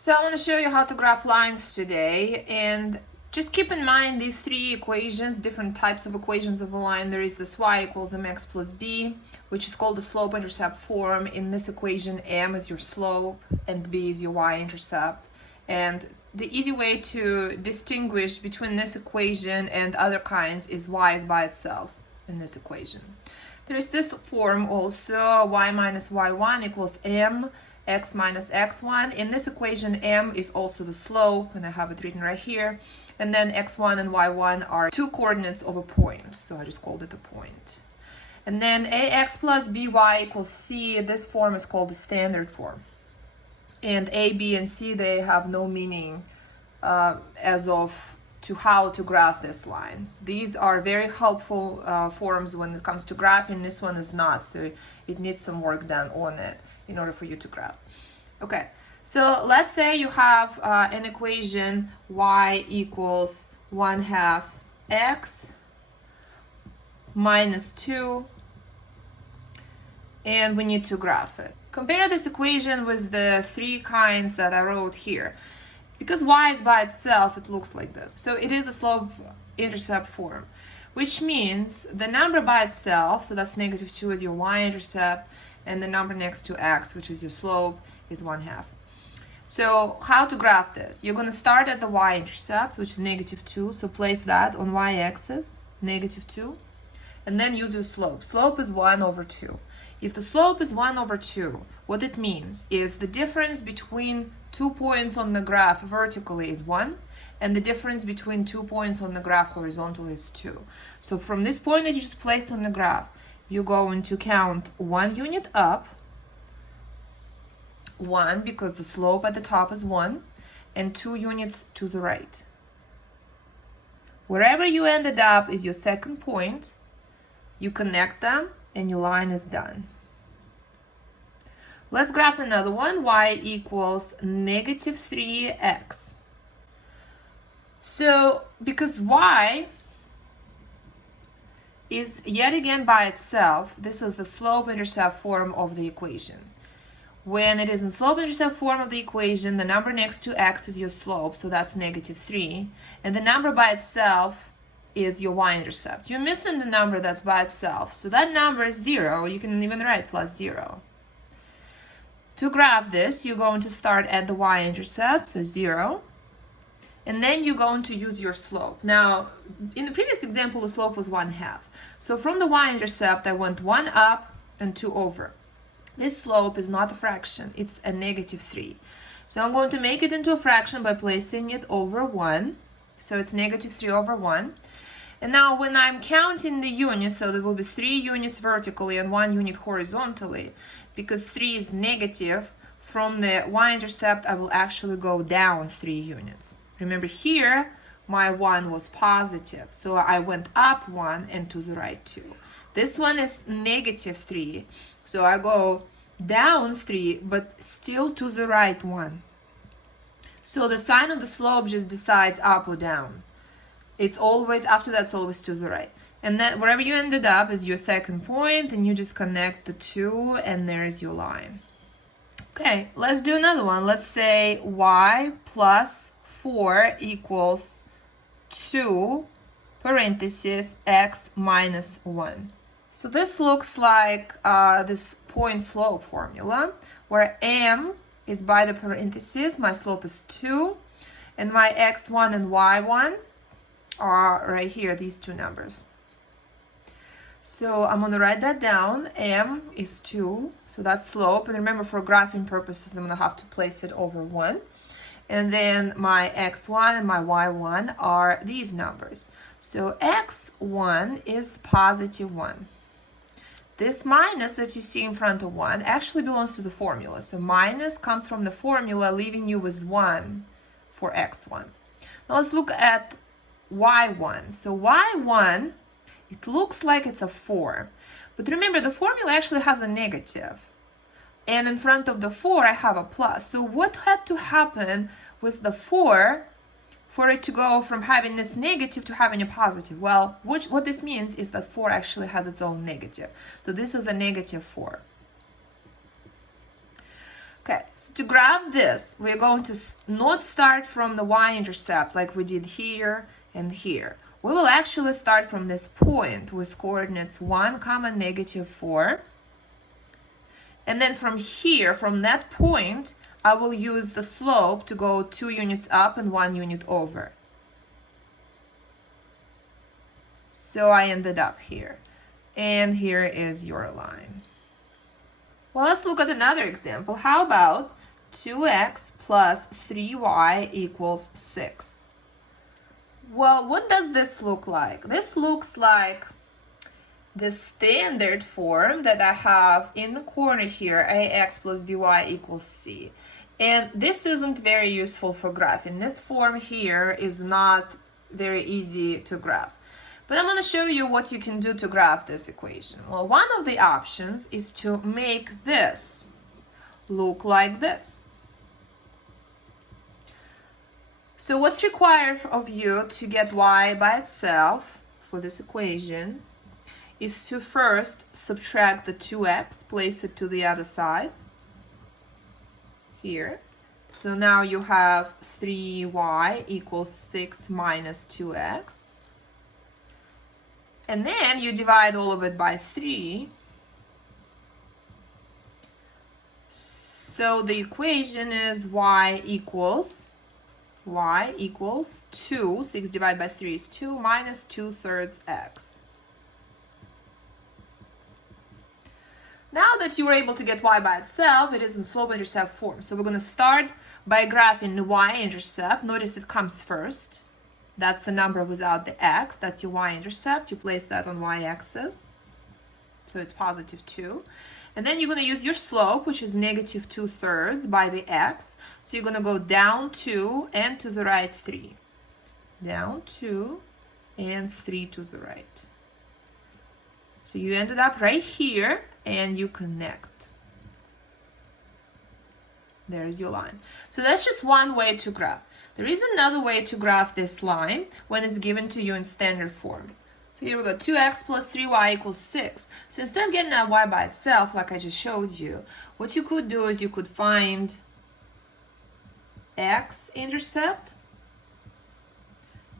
So I want to show you how to graph lines today, and just keep in mind these three equations, different types of equations of a line. There is this y equals mx plus b, which is called the slope-intercept form. In this equation, m is your slope and b is your y-intercept. And the easy way to distinguish between this equation and other kinds is y is by itself in this equation. There is this form also, y minus y1 equals m x minus x1. In this equation, m is also the slope, and I have it written right here. And then x1 and y1 are two coordinates of a point, so I just called it a point. And then ax plus by equals c. This form is called the standard form. And a, b, and c, they have no meaning as of to how to graph this line. These are very helpful forms when it comes to graphing. This one is not, so it needs some work done on it in order for you to graph. Okay, so let's say you have an equation y equals 1/2 x minus 2, and we need to graph it. Compare this equation with the three kinds that I wrote here. Because y is by itself, it looks like this. So it is a slope-intercept form, which means the number by itself, so that's -2 is your y-intercept, and the number next to x, which is your slope, is 1/2. So how to graph this? You're going to start at the y-intercept, which is -2, so place that on y-axis, -2, and then use your slope. Slope is 1/2. If the slope is 1/2, what it means is the difference between 2 points on the graph vertically is 1, and the difference between 2 points on the graph horizontally is 2. So from this point that you just placed on the graph, you're going to count 1 unit up, 1 because the slope at the top is 1, and 2 units to the right. Wherever you ended up is your second point. You connect them, and your line is done. Let's graph another one, y equals -3x. So, because y is yet again by itself, this is the slope-intercept form of the equation. When it is in slope-intercept form of the equation, the number next to x is your slope, so that's -3, and the number by itself is your y-intercept. You're missing the number that's by itself, so that number is 0. You can even write +0. To graph this, you're going to start at the y-intercept, so 0, and then you're going to use your slope. Now, in the previous example, the slope was 1/2. So from the y-intercept, I went 1 up and 2 over. This slope is not a fraction, it's a -3. So I'm going to make it into a fraction by placing it over 1. So it's -3/1. And now when I'm counting the units, so there will be 3 units vertically and 1 unit horizontally, because 3 is negative, from the y-intercept I will actually go down 3 units. Remember here, my 1 was positive, so I went up 1 and to the right 2. This one is -3, so I go down 3, but still to the right 1. So the sign of the slope just decides up or down. It's always, after that's always to the right. And then wherever you ended up is your second point, and you just connect the two, and there's your line. Okay, let's do another one. Let's say y plus 4 equals 2 parentheses x minus 1. So this looks like this point slope formula, where m is by the parentheses, my slope is 2, and my x1 and y1 are right here, these two numbers. So I'm going to write that down. M is 2, so that's slope. And remember, for graphing purposes, I'm going to have to place it over 1. And then my x1 and my y1 are these numbers. So x1 is +1. This minus that you see in front of 1 actually belongs to the formula. So minus comes from the formula, leaving you with 1 for x1. Now let's look at y1. So y1, it looks like it's a 4. But remember, the formula actually has a negative. And in front of the 4, I have a plus. So what had to happen with the 4 for it to go from having this negative to having a positive? Well, what this means is that 4 actually has its own negative. So this is a -4. Okay, so to graph this, we're going to not start from the y-intercept like we did here and here. We will actually start from this point with coordinates 1, -4. And then from here, from that point, I will use the slope to go 2 units up and 1 unit over. So I ended up here. And here is your line. Well, let's look at another example. How about 2x plus 3y equals 6? Well, what does this look like? This looks like the standard form that I have in the corner here, ax plus by equals c. And this isn't very useful for graphing. This form here is not very easy to graph. But I'm going to show you what you can do to graph this equation. Well, one of the options is to make this look like this. So what's required of you to get y by itself for this equation is to first subtract the 2x, place it to the other side here. So now you have 3y equals 6 minus 2x. And then you divide all of it by 3. So the equation is y equals 2. 6 divided by 3 is 2 minus 2/3 x. Now that you were able to get y by itself, it is in slope-intercept form. So we're going to start by graphing the y-intercept. Notice it comes first. That's the number without the x. That's your y-intercept. You place that on y-axis. So it's positive 2. And then you're going to use your slope, which is negative 2/3 by the x. So you're going to go down 2 and to the right 3. Down 2 and 3 to the right. So you ended up right here and you connect. There's your line. So that's just one way to graph. There is another way to graph this line when it's given to you in standard form. So here we go, 2x plus 3y equals 6. So instead of getting that y by itself, like I just showed you, what you could do is you could find x-intercept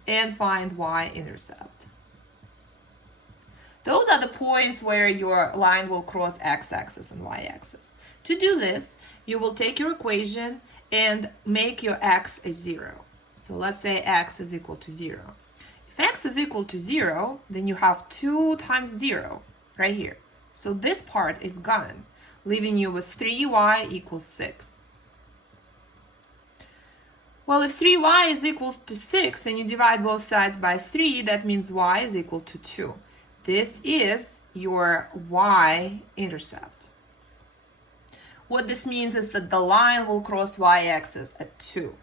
and find y-intercept. Those are the points where your line will cross x-axis and y-axis. To do this, you will take your equation and make your x a 0. So let's say x is equal to 0. If x is equal to 0, then you have 2 times 0 right here. So this part is gone, leaving you with 3y equals 6. Well, if 3y is equal to 6 and you divide both sides by 3, that means y is equal to 2. This is your y-intercept. What this means is that the line will cross y-axis at 2.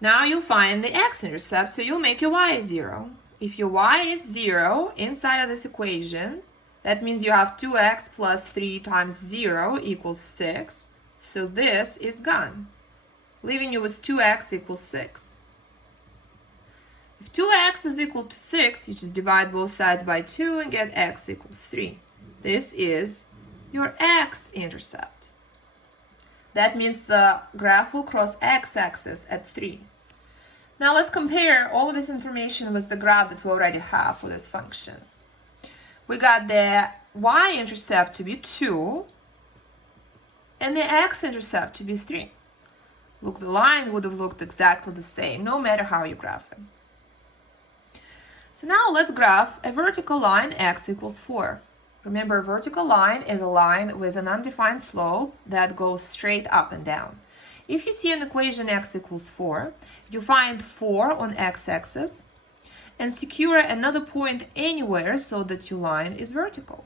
Now you'll find the x-intercept, so you'll make your y 0. If your y is 0 inside of this equation, that means you have 2x plus 3 times 0 equals 6. So this is gone, leaving you with 2x equals 6. If 2x is equal to 6, you just divide both sides by 2 and get x equals 3. This is your x-intercept. That means the graph will cross x-axis at 3. Now let's compare all of this information with the graph that we already have for this function. We got the y-intercept to be 2 and the x-intercept to be 3. Look, the line would have looked exactly the same, no matter how you graph it. So now let's graph a vertical line x equals 4. Remember, a vertical line is a line with an undefined slope that goes straight up and down. If you see an equation x equals 4, you find 4 on x-axis and secure another point anywhere so that your line is vertical.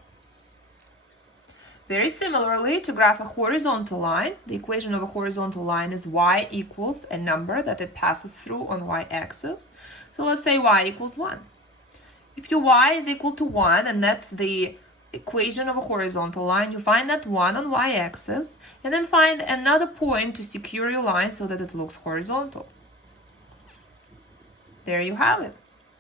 Very similarly, to graph a horizontal line, the equation of a horizontal line is y equals a number that it passes through on y-axis. So let's say y equals 1. If your y is equal to 1, and that's the equation of a horizontal line, you find that 1 on y-axis, and then find another point to secure your line so that it looks horizontal. There you have it.